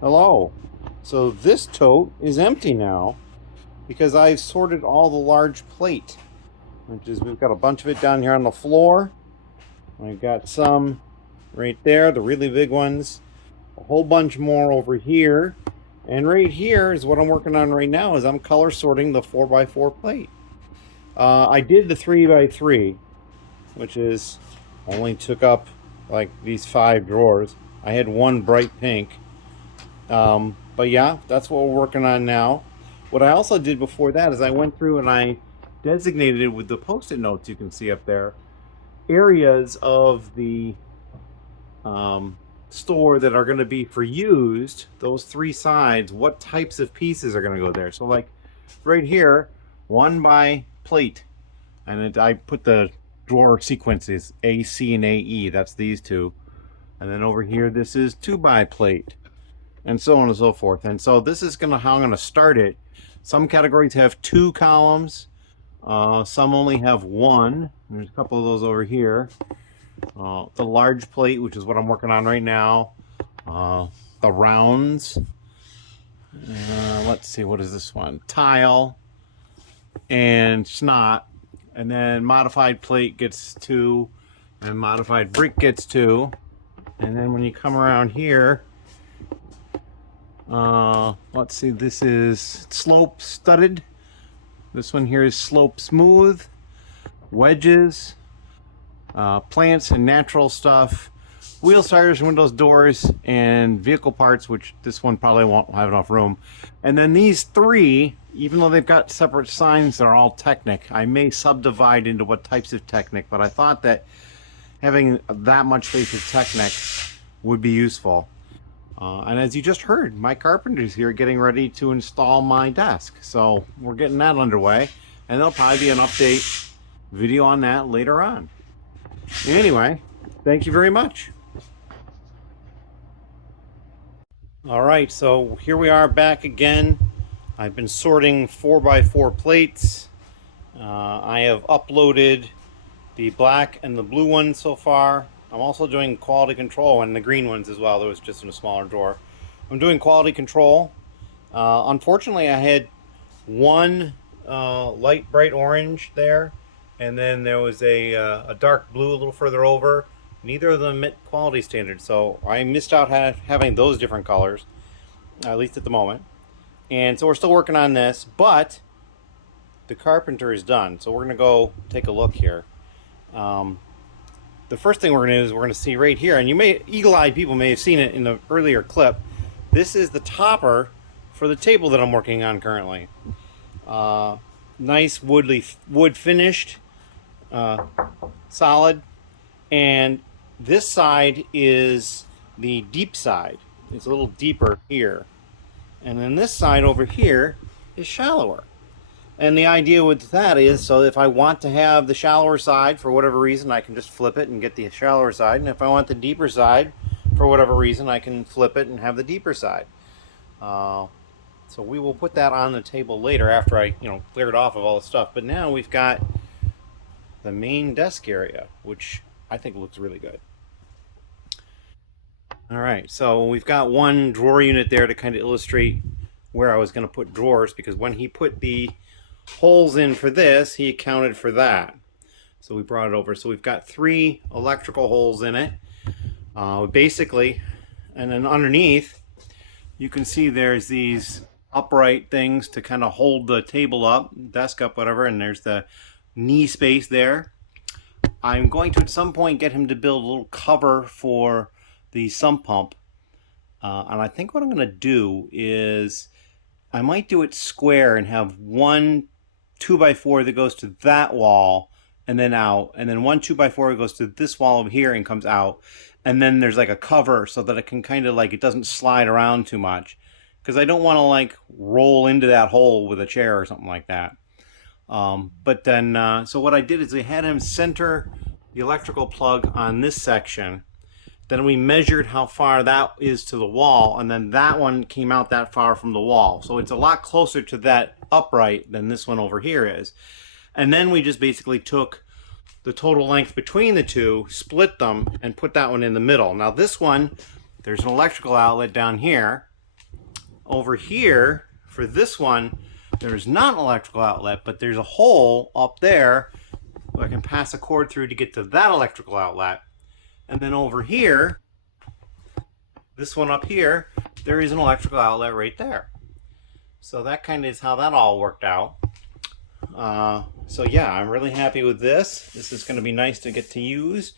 Hello. So this tote is empty now because I've sorted all the large plate, which is we've got a bunch of it down here on the floor. I've got some right there, the really big ones, a whole bunch more over here. And right here is what I'm working on right now is I'm color sorting the 4x4 plate. I did the 3x3, which is only took up like these 5 drawers. I had one bright pink. But yeah, that's what we're working on now. What I also did before that is I went through and I designated with the post-it notes you can see up there areas of the store that are going to be for used. Those 3 sides, what types of pieces are going to go there? So like right here, 1 by plate, and I put the drawer sequences A, C, and A, E. That's these 2. And then over here, this is 2 by plate, and so on and so forth. And so this is gonna how I'm gonna start it. Some categories have 2 columns, some only have 1. There's a couple of those over here. The large plate, which is what I'm working on right now. The rounds. Let's see, what is this one? Tile and snot. And then modified plate gets 2, and modified brick gets 2. And then when you come around here, let's see, this is slope studded. This one here is slope smooth. Wedges, plants and natural stuff, wheel tires, windows, doors, and vehicle parts, which this one probably won't have enough room. And then these 3, even though they've got separate signs, they're all Technic. I may subdivide into what types of Technic, but I thought that having that much space of Technic would be useful. And as you just heard, my carpenter's here getting ready to install my desk. So we're getting that underway, and there'll probably be an update video on that later on. Anyway, thank you very much. All right, so here we are back again. I've been sorting 4x4 plates. I have uploaded the black and the blue ones so far. I'm also doing quality control and the green ones as well. That was just in a smaller drawer. I'm doing quality control. Unfortunately, I had one light bright orange there, and then there was a dark blue a little further over. Neither of them met quality standards, so I missed out having those different colors, at least at the moment. And so we're still working on this, but the carpenter is done. So we're gonna go take a look here. The first thing we're gonna do is we're gonna see right here, and you may, eagle-eyed people may have seen it in the earlier clip. This is the topper for the table that I'm working on currently. Nice wood finished, solid, and this side is the deep side. It's a little deeper here, and then this side over here is shallower. And the idea with that is, so if I want to have the shallower side for whatever reason, I can just flip it and get the shallower side. And if I want the deeper side for whatever reason, I can flip it and have the deeper side. So we will put that on the table later after I, clear it off of all the stuff. But now we've got the main desk area, which I think looks really good. All right, so we've got one drawer unit there to kind of illustrate where I was going to put drawers, because when he put the holes in for this, he accounted for that. So we brought it over. So we've got 3 electrical holes in it, basically, and then underneath you can see there's these upright things to kind of hold the table up, desk up, whatever, and there's the knee space there. I'm going to at some point get him to build a little cover for the sump pump, and I think what I'm going to do is I might do it square and have one 2x4 that goes to that wall and then out, and then one 2x4 that goes to this wall over here and comes out, and then there's like a cover so that it can kind of like, it doesn't slide around too much, because I don't want to like roll into that hole with a chair or something like that. But then so what I did is I had him center the electrical plug on this section. Then we measured how far that is to the wall, and then that one came out that far from the wall. So it's a lot closer to that upright than this one over here is. And then we just basically took the total length between the 2, split them, and put that one in the middle. Now this one, there's an electrical outlet down here, over here for this one, there's not an electrical outlet, but there's a hole up there where I can pass a cord through to get to that electrical outlet. And then over here, this one up here, there is an electrical outlet right there. So that kind of is how that all worked out. So yeah, I'm really happy with this. This is going to be nice to get to use.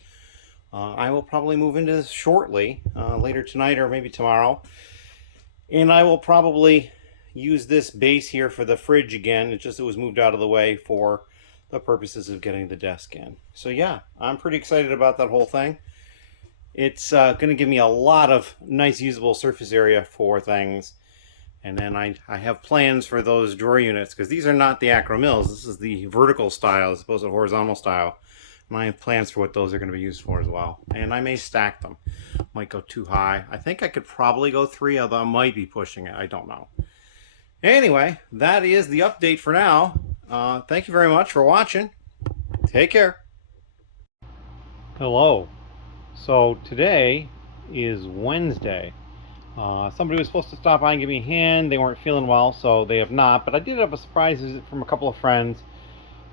I will probably move into this shortly, later tonight or maybe tomorrow. And I will probably use this base here for the fridge again. It was moved out of the way for the purposes of getting the desk in. So yeah, I'm pretty excited about that whole thing. It's going to give me a lot of nice usable surface area for things. And then I have plans for those drawer units, because these are not the acro mills. This is the vertical style as opposed to horizontal style. And I have plans for what those are going to be used for as well. And I may stack them. Might go too high. I think I could probably go 3, although I might be pushing it. I don't know. Anyway, that is the update for now. Thank you very much for watching. Take care. Hello. So today is Wednesday. Somebody was supposed to stop by and give me a hand. They weren't feeling well, so they have not. But I did have a surprise visit from a couple of friends.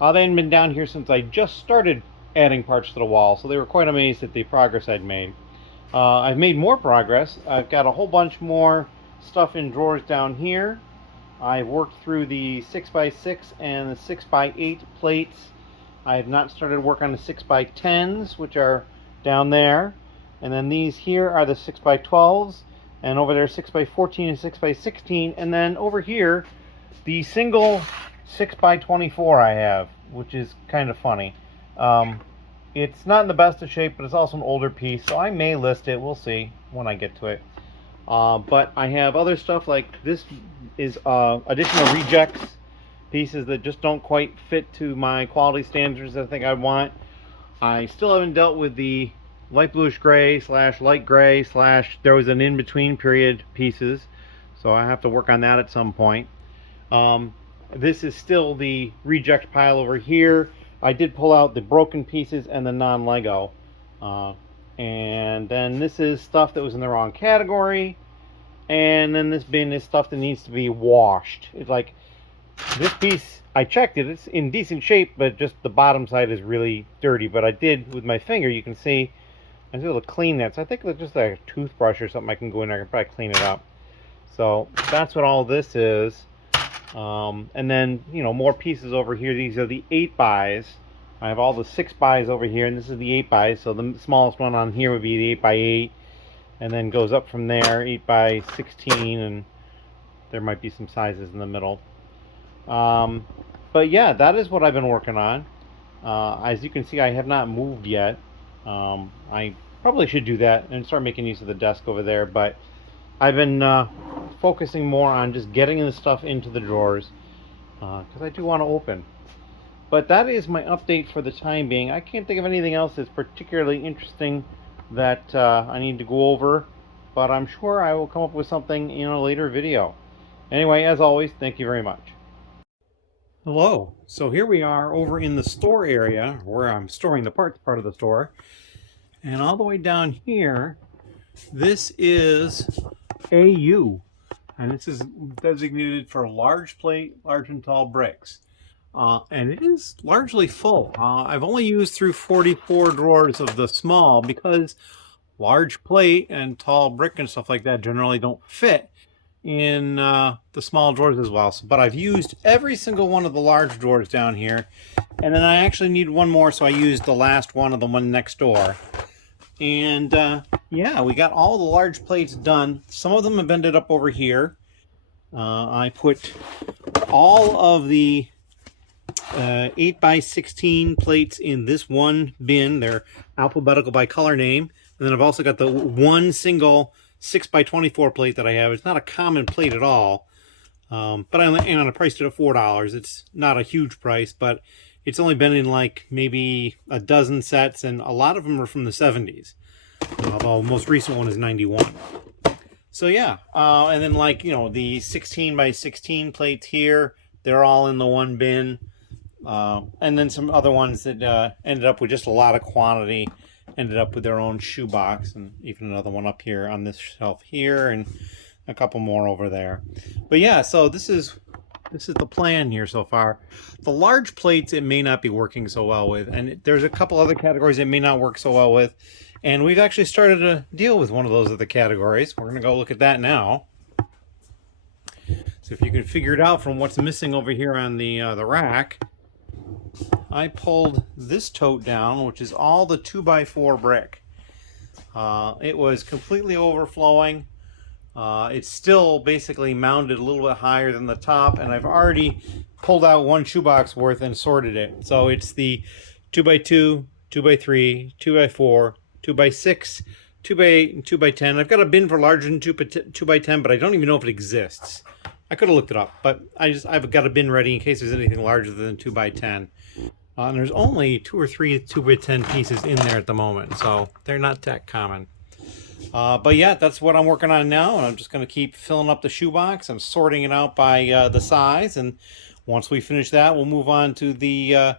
They hadn't been down here since I just started adding parts to the wall, so they were quite amazed at the progress I'd made. I've made more progress. I've got a whole bunch more stuff in drawers down here. I've worked through the 6x6 and the 6x8 plates. I have not started work on the 6x10s, which are down there. And then these here are the 6x12s. And over there 6x14 and 6x16. And then over here, the single 6x24 I have, which is kind of funny. It's not in the best of shape, but it's also an older piece, so I may list it. We'll see when I get to it. But I have other stuff like this is additional rejects, pieces that just don't quite fit to my quality standards that I think I want. I still haven't dealt with the light bluish gray / light gray / there was an in-between period pieces, so I have to work on that at some point. This is still the reject pile over here. I did pull out the broken pieces and the non-Lego. And then this is stuff that was in the wrong category. And then this bin is stuff that needs to be washed. It's like, this piece, I checked it, it's in decent shape, but just the bottom side is really dirty. But I did, with my finger, you can see, I was able to clean that. So I think with just like a toothbrush or something, I can go in there and probably clean it up. So that's what all this is. And then, you know, more pieces over here. These are the 8x. I have all the 6x over here, and this is the 8x. So the smallest one on here would be the 8x8, and then goes up from there, 8x16, and there might be some sizes in the middle. But yeah, that is what I've been working on. As you can see, I have not moved yet. I probably should do that and start making use of the desk over there, but I've been focusing more on just getting the stuff into the drawers, because I do want to open. But that is my update for the time being. I can't think of anything else that's particularly interesting that I need to go over, but I'm sure I will come up with something in a later video. Anyway, as always, thank you very much. Hello. So here we are over in the store area where I'm storing the parts part of the store. And all the way down here, this is AU. And this is designated for large plate, large and tall bricks. And it is largely full. I've only used through 44 drawers of the small because large plate and tall brick and stuff like that generally don't fit in the small drawers as well. But I've used every single one of the large drawers down here. And then I actually need one more, so I used the last one of the one next door. And yeah, we got all the large plates done. Some of them have ended up over here. I put all of the 8x16 plates in this one bin. They're alphabetical by color name. And then I've also got the one single 6x24 plate that I have. It's not a common plate at all. But I priced it at $4. It's not a huge price, but it's only been in like maybe a dozen sets, and a lot of them are from the 70s. Although the most recent one is 91. So yeah, and then like, you know, the 16x16 plates here, they're all in the one bin. And then some other ones that ended up with just a lot of quantity, ended up with their own shoebox, and even another one up here on this shelf here, and a couple more over there. But yeah, so this is the plan here so far. The large plates it may not be working so well with, and there's a couple other categories it may not work so well with. And we've actually started to deal with one of those other categories. We're going to go look at that now. So if you can figure it out from what's missing over here on the rack, I pulled this tote down, which is all the 2x4 brick. It was completely overflowing. It's still basically mounted a little bit higher than the top, and I've already pulled out one shoebox worth and sorted it. So it's the 2x2, 2x3, 2x4, 2x6, 2x8, and 2x10. I've got a bin for larger than 2x10, but I don't even know if it exists. I could have looked it up, but I've got a bin ready in case there's anything larger than 2x10. And there's only 2 or 3 2x10 pieces in there at the moment, so they're not that common. But yeah, that's what I'm working on now, and I'm just going to keep filling up the shoebox. I'm sorting it out by the size, and once we finish that, we'll move on to the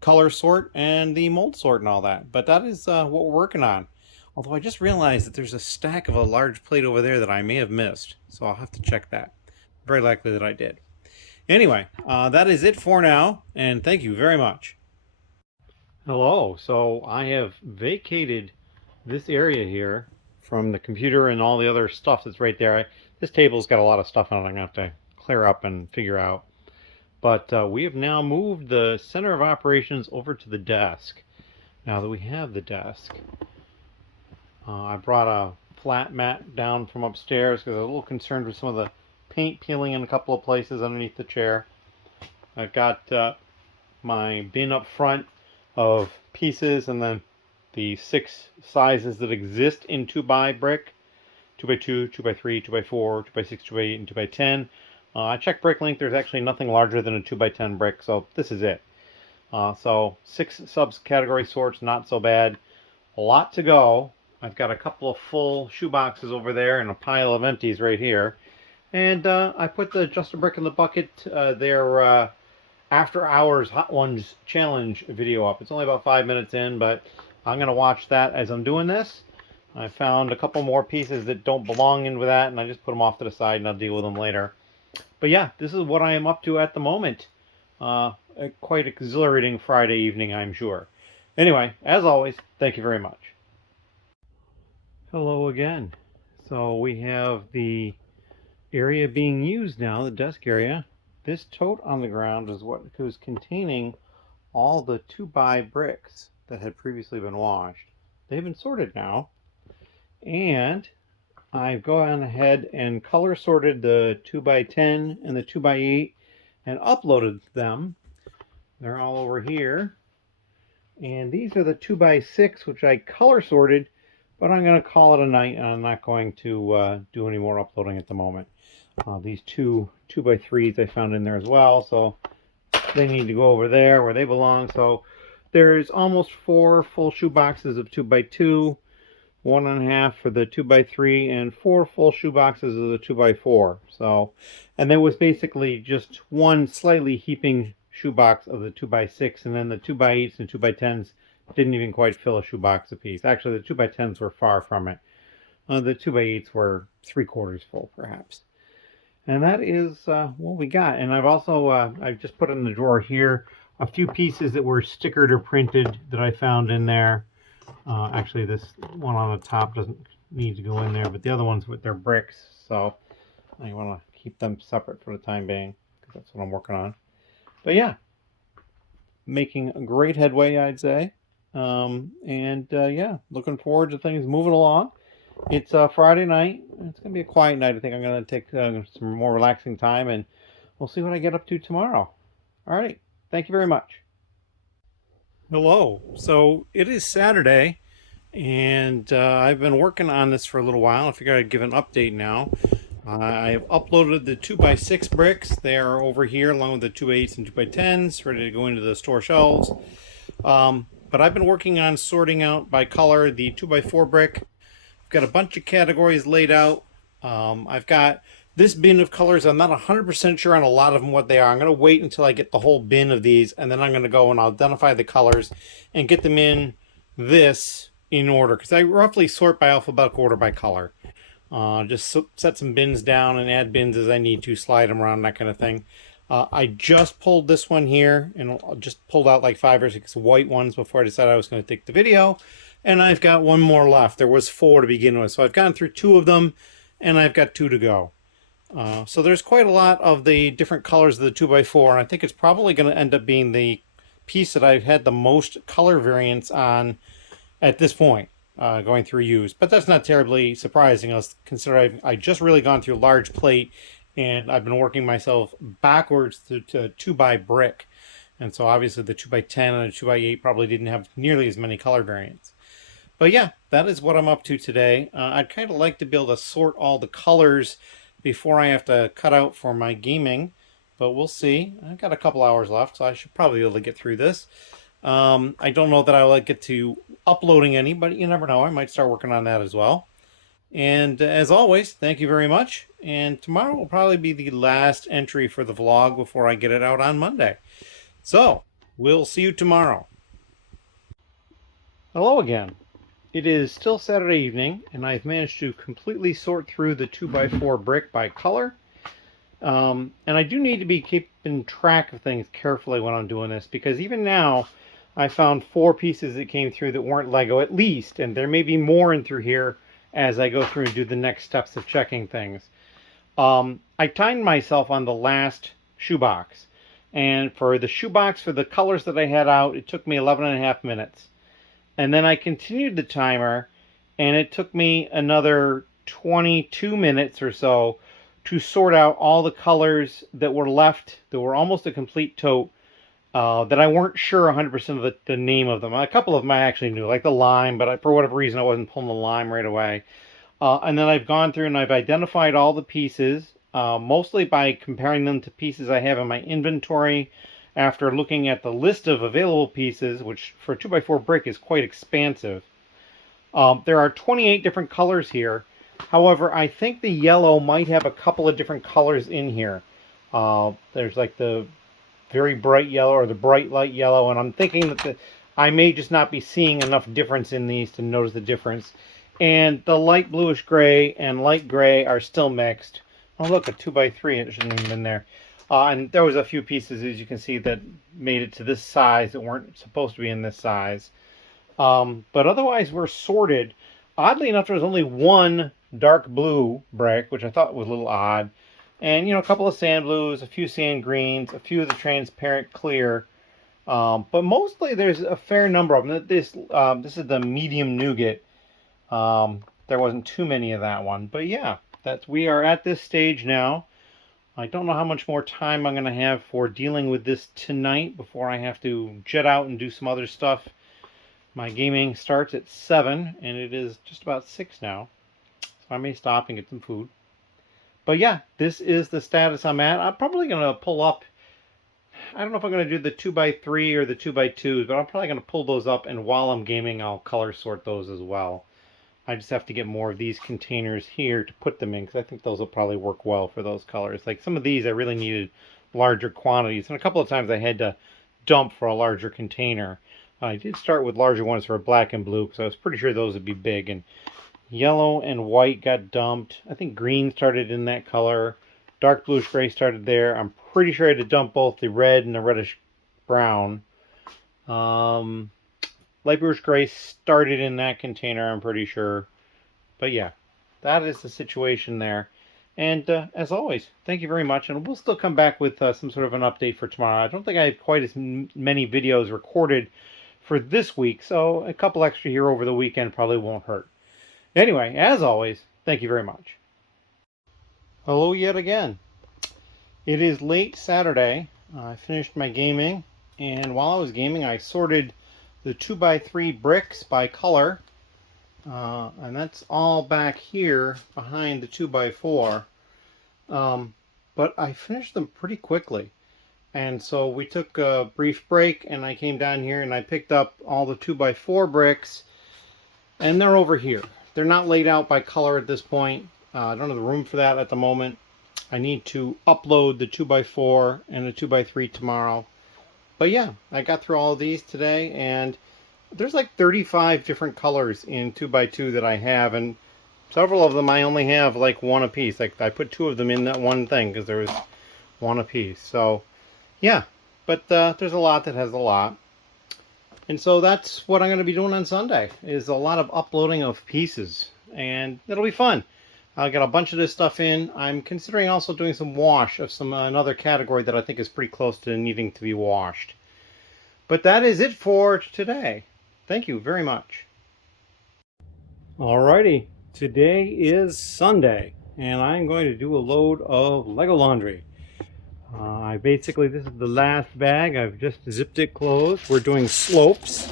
color sort and the mold sort and all that. But that is what we're working on. Although I just realized that there's a stack of a large plate over there that I may have missed, so I'll have to check that. Very likely that I did. Anyway, that is it for now, and thank you very much. Hello, so I have vacated this area here from the computer and all the other stuff that's right there. This table's got a lot of stuff on it I'm going to have to clear up and figure out. But we have now moved the center of operations over to the desk. Now that we have the desk, I brought a flat mat down from upstairs because I was a little concerned with some of the paint peeling in a couple of places underneath the chair. I've got my bin up front of pieces, and then the 6 sizes that exist in 2x brick: 2x2, 2x3, 2x4, 2x6, 2x8, and 2x10. I checked brick length. There's actually nothing larger than a 2x10 brick, so this is it. So 6 subcategory sorts, not so bad. A lot to go. I've got a couple of full shoe boxes over there and a pile of empties right here. And I put the Just a Brick in the Bucket, their After Hours Hot Ones Challenge video up. It's only about 5 minutes in, but I'm going to watch that as I'm doing this. I found a couple more pieces that don't belong in with that, and I just put them off to the side, and I'll deal with them later. But yeah, this is what I am up to at the moment. A quite exhilarating Friday evening, I'm sure. Anyway, as always, thank you very much. Hello again. So we have the area being used now, the desk area. This tote on the ground is what was containing all the 2x bricks that had previously been washed. They've been sorted now, and I've gone ahead and color sorted the 2x10 and the 2x8 and uploaded them. They're all over here, and these are the 2x6, which I color sorted, but I'm going to call it a night, and I'm not going to do any more uploading at the moment. These 2x3s I found in there as well, so they need to go over there where they belong. So there's almost 4 full shoe boxes of 2x2, 1.5 for the 2x3, and 4 full shoe boxes of the 2x4. So, and there was basically just one slightly heaping shoe box of the 2x6, and then the 2x8s and 2x10s didn't even quite fill a shoe box apiece. Actually, the 2x10s were far from it. The 2x8s were 3/4 full, perhaps. And that is what we got. And I've also, I've just put in the drawer here a few pieces that were stickered or printed that I found in there. Actually, this one on the top doesn't need to go in there, but the other ones with their bricks. So I want to keep them separate for the time being, because that's what I'm working on. But yeah, making a great headway, I'd say. Yeah, looking forward to things moving along. It's Friday night. It's going to be a quiet night. I think I'm going to take some more relaxing time, and we'll see what I get up to tomorrow. All right. Thank you very much. Hello. So it is Saturday, and I've been working on this for a little while. I figured I'd give an update now. I have uploaded the 2x6 bricks. They are over here along with the 2x8s and 2x10s, ready to go into the store shelves. But I've been working on sorting out by color the 2x4 brick. Got a bunch of categories laid out. I've got this bin of colors. I'm not 100% sure on a lot of them what they are. I'm going to wait until I get the whole bin of these, and then I'm going to go and I'll identify the colors and get them in this in order, because I roughly sort by alphabetical order by color. Just set some bins down and add bins as I need to, slide them around, that kind of thing. I just pulled this one here and just pulled out like 5 or 6 white ones before I decided I was going to take the video. And I've got one more left. There was 4 to begin with. So I've gone through 2 of them and I've got 2 to go. So there's quite a lot of the different colors of the 2x4. And I think it's probably going to end up being the piece that I've had the most color variants on at this point. Going through use, but that's not terribly surprising, considering I just really gone through large plate and I've been working myself backwards to 2x brick, and so obviously the 2x10 and the 2x8 probably didn't have nearly as many color variants. But yeah, that is what I'm up to today. I'd kind of like to be able to sort all the colors before I have to cut out for my gaming, but we'll see. I've got a couple hours left, so I should probably be able to get through this. I don't know that I will get to uploading any, but you never know. I might start working on that as well. And as always, thank you very much. And tomorrow will probably be the last entry for the vlog before I get it out on Monday. So, we'll see you tomorrow. Hello again. It is still Saturday evening, and I've managed to completely sort through the 2x4 brick by color. And I do need to be keeping track of things carefully when I'm doing this, because even now, I found 4 pieces that came through that weren't Lego at least, and there may be more in through here as I go through and do the next steps of checking things. I timed myself on the last shoebox, and for the shoebox for the colors that I had out, it took me 11.5 minutes. And then I continued the timer, and it took me another 22 minutes or so to sort out all the colors that were left, that were almost a complete tote, that I weren't sure 100% of the name of them. A couple of them I actually knew, like the lime, but for whatever reason I wasn't pulling the lime right away. And then I've gone through and I've identified all the pieces, mostly by comparing them to pieces I have in my inventory after looking at the list of available pieces, which for 2x4 brick is quite expansive. There are 28 different colors here. However, I think the yellow might have a couple of different colors in here. There's like the very bright yellow or the bright light yellow, and I'm thinking that I may just not be seeing enough difference in these to notice the difference. And the light bluish gray and light gray are still mixed. Oh look, a 2x3, it shouldn't even been there. And there was a few pieces, as you can see, that made it to this size that weren't supposed to be in this size. But otherwise we're sorted. Oddly enough, there was only one dark blue brick, which I thought was a little odd. And, you know, a couple of sand blues, a few sand greens, a few of the transparent clear. But mostly there's a fair number of them. This is the medium nougat. There wasn't too many of that one. But yeah, we are at this stage now. I don't know how much more time I'm going to have for dealing with this tonight before I have to jet out and do some other stuff. My gaming starts at 7, and it is just about 6 now. So I may stop and get some food. But yeah, this is the status I'm at. I'm probably going to pull up, I don't know if I'm going to do the 2x3 or the 2x2s, but I'm probably going to pull those up, and while I'm gaming, I'll color sort those as well. I just have to get more of these containers here to put them in, because I think those will probably work well for those colors. Like some of these, I really needed larger quantities, and a couple of times I had to dump for a larger container. I did start with larger ones for black and blue, because I was pretty sure those would be big, and yellow and white got dumped. I think green started in that color. Dark bluish gray started there. I'm pretty sure I had to dump both the red and the reddish brown. Light bluish gray started in that container, I'm pretty sure. But yeah, that is the situation there. And as always, thank you very much. And we'll still come back with some sort of an update for tomorrow. I don't think I have quite as many videos recorded for this week, so a couple extra here over the weekend probably won't hurt. Anyway, as always, thank you very much. Hello yet again. It is late Saturday. I finished my gaming, and while I was gaming, I sorted the 2x3 bricks by color, and that's all back here behind the 2x4. But I finished them pretty quickly, and so we took a brief break, and I came down here and I picked up all the 2x4 bricks, and they're over here. They're not laid out by color at this point. I don't have the room for that at the moment. I need to upload the 2x4 and the 2x3 tomorrow. But yeah, I got through all of these today, and there's like 35 different colors in 2x2 that I have, and several of them I only have like one apiece. Like I put 2 of them in that one thing because there was 1 apiece. So yeah, but there's a lot that has a lot. And so that's what I'm going to be doing on Sunday, is a lot of uploading of pieces. And it'll be fun. I'll get a bunch of this stuff in. I'm considering also doing some wash of some another category that I think is pretty close to needing to be washed. But that is it for today. Thank you very much. Alrighty, today is Sunday, and I'm going to do a load of Lego laundry. This is the last bag. I've just zipped it closed. We're doing slopes.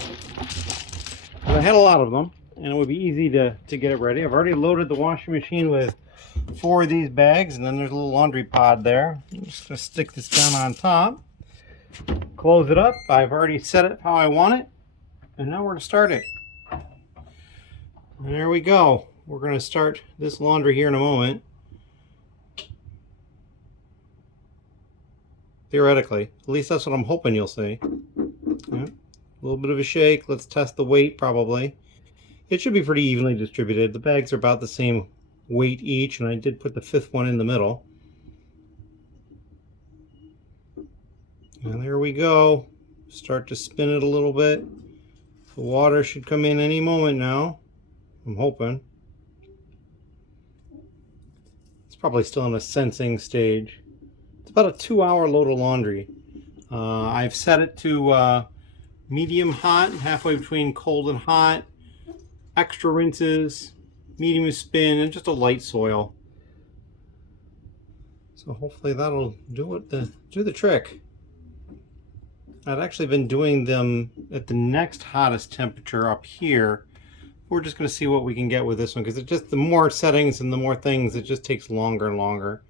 I had a lot of them, and it would be easy to get it ready. I've already loaded the washing machine with 4 of these bags, and then there's a little laundry pod there. I'm just going to stick this down on top, close it up. I've already set it how I want it, and now we're going to start it. And there we go. We're going to start this laundry here in a moment. Theoretically. At least that's what I'm hoping you'll see. Yeah. A little bit of a shake. Let's test the weight probably. It should be pretty evenly distributed. The bags are about the same weight each, and I did put the 5th one in the middle. And there we go. Start to spin it a little bit. The water should come in any moment now. I'm hoping. It's probably still in a sensing stage. It's about a 2-hour load of laundry. I've set it to medium hot, halfway between cold and hot. Extra rinses, medium spin, and just a light soil. So hopefully that'll do the trick. I've actually been doing them at the next hottest temperature up here. We're just going to see what we can get with this one, because the more settings and the more things, it just takes longer and longer.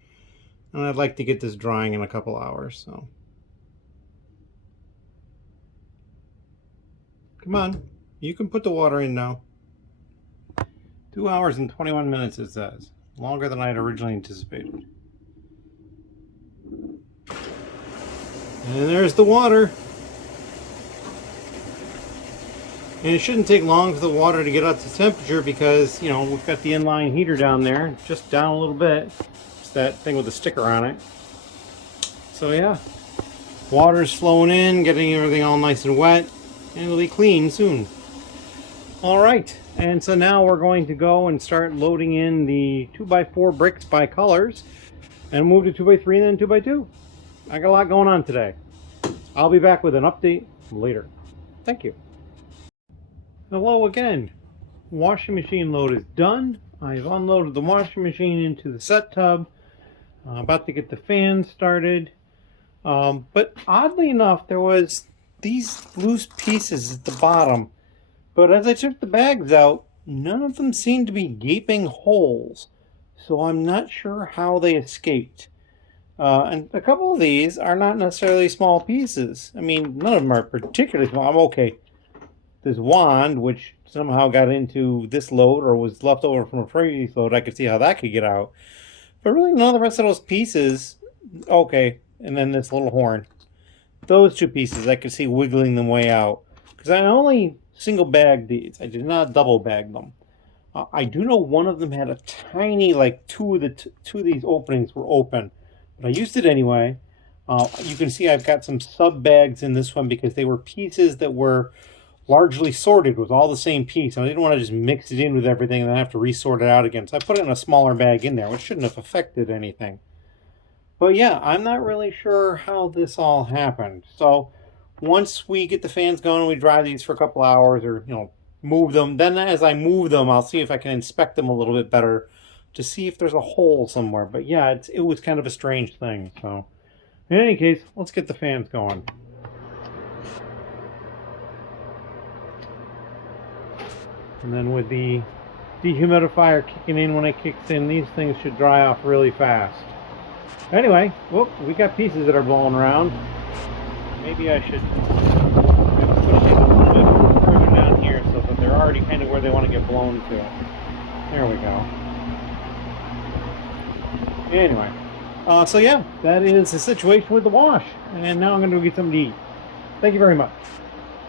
And I'd like to get this drying in a couple hours. So come on, you can put the water in now. 2 hours and 21 minutes it says. Longer than I had originally anticipated. And there's the water. And it shouldn't take long for the water to get up to temperature, because, you know, we've got the inline heater down there, just down a little bit. It's that thing with the sticker on it. So yeah, water's flowing in, getting everything all nice and wet, and it'll be clean soon. All right, and so now we're going to go and start loading in the 2x4 bricks by colors, and move to 2x3 and then 2x2. I got a lot going on today. I'll be back with an update later. Thank you. Hello again. Washing machine load is done. I've unloaded the washing machine into the set tub. About to get the fan started. But oddly enough, there was these loose pieces at the bottom. But as I took the bags out, none of them seemed to be gaping holes. So I'm not sure how they escaped. And a couple of these are not necessarily small pieces. I mean, none of them are particularly small. I'm okay. This wand, which somehow got into this load or was left over from a previous load, I could see how that could get out. But really none of the rest of those pieces, okay, and then this little horn. Those 2 pieces I could see wiggling them way out. Because I only single bagged these. I did not double bag them. I do know one of them had a tiny, like two of these openings were open. But I used it anyway. You can see I've got some sub bags in this one because they were pieces that were largely sorted with all the same piece, and I didn't want to just mix it in with everything and then have to resort it out again. So I put it in a smaller bag in there, which shouldn't have affected anything. But yeah, I'm not really sure how this all happened. So once we get the fans going and we dry these for a couple hours, or move them, then as I move them, I'll see if I can inspect them a little bit better to see if there's a hole somewhere. But yeah, it was kind of a strange thing. So in any case, let's get the fans going. And then with the dehumidifier kicking in when it kicks in, these things should dry off really fast. Anyway, whoop, we got pieces that are blowing around. Maybe I should push these a little bit further down here so that they're already kind of where they want to get blown to. There we go. Anyway, so yeah, that is the situation with the wash. And now I'm going to go get something to eat. Thank you very much.